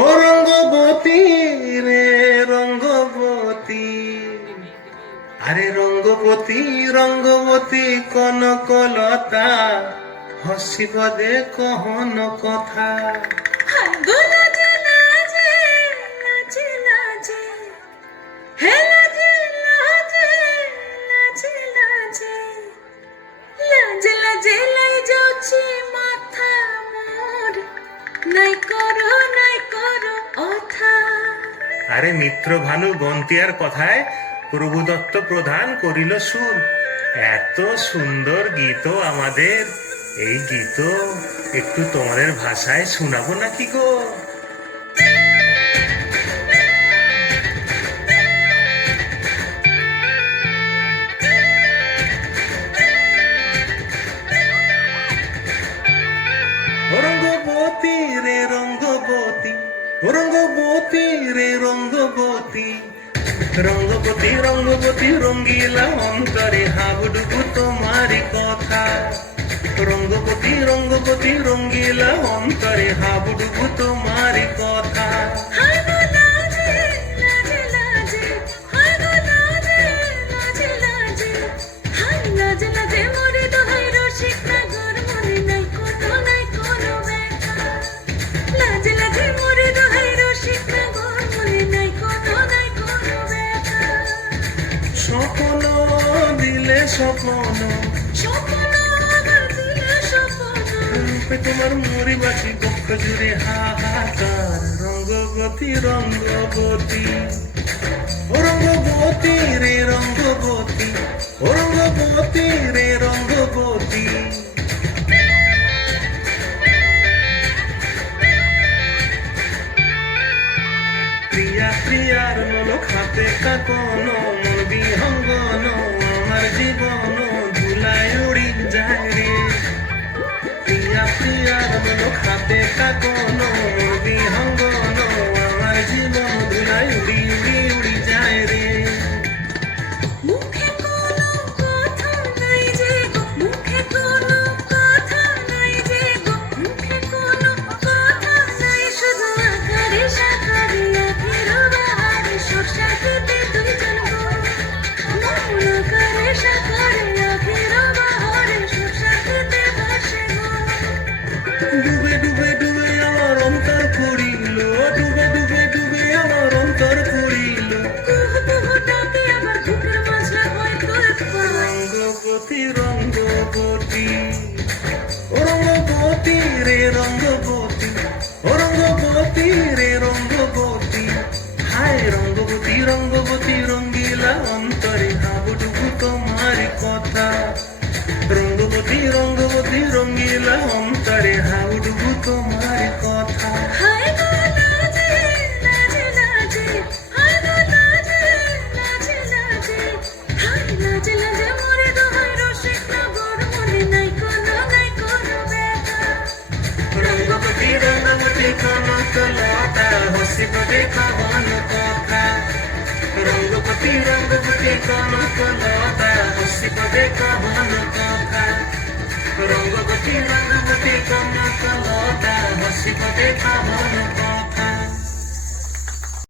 ও রঙ্গবতী রে রঙ্গবতী, আরে রঙ্গবতী রঙ্গবতী কনকলতা, হসিব দে কহন কথা। আরে মিত্র ভানু বন্তিয়ার কথায় প্রভুদত্ত প্রধান করিল সুর। এত সুন্দর গীত আমাদের, এই গীত একটু তোমাদের ভাষায় শোনাবো নাকি গো? রঙ্গবতী রে রঙ্গবতী, রঙ্গবতী রে রঙ্গবতী, রঙ্গবতী রঙ্গবতী রঙ্গিলা অন্তরে হাবুডুবু তোমারি কথা। রঙ্গবতী রঙ্গবতী রঙ্গিলা অন্তরে হাবুডুবু তোমারি কথা। স্বপ্ন দিলে স্বপ্ন, রূপে তোমার মরি বাঁচি বক্ষ জুড়ে হাহাকার। রঙ্গবতী রঙ্গবতী, ও রঙ্গবতী রে রঙ্গবতী, ও রঙ্গবতী রে রঙ্গবতী। প্রিয়া প্রিয়ার মলক হাতে কাকন, মন বিহঙ্গন আমার জীবন ধুলায় উড়ি যায় রে। প্রিয়া প্রিয়ার মলক হাতে কাকন, মন বিহঙ্গন আমার জীবন ধুলায় উড়ি উড়ি উড়ি যায় রে। ডুবে ডুবে ডুবে আমার অন্তর পুরিল, ডুবে ডুবে ডুবে আমার অন্তর পুরিল। রঙ্গবতী রঙ্গবতী, ও রঙ্গবতী রে রঙ্গবতী, ও রঙ্গবতী রে রঙ্গবতী। হায় রঙ্গবতী রঙ্গবতী রঙ্গিলা অন্তরে হাবুডুবু তোমারি কথা। রঙ্গবতী রঙ্গবতী রঙ্গিলা অন্তরে হাবুডুবু তোমারি কথা। রঙ্গবতী রঙ্গবতী কনকলতা, হসিব দে কহন কথা। রঙ্গবতী রঙ্গবতী কনকলতা, হসিব দে কহন কথা। রঙ্গবতী রঙ্গবতী কনকলতা, হসিব দে কহন কথা।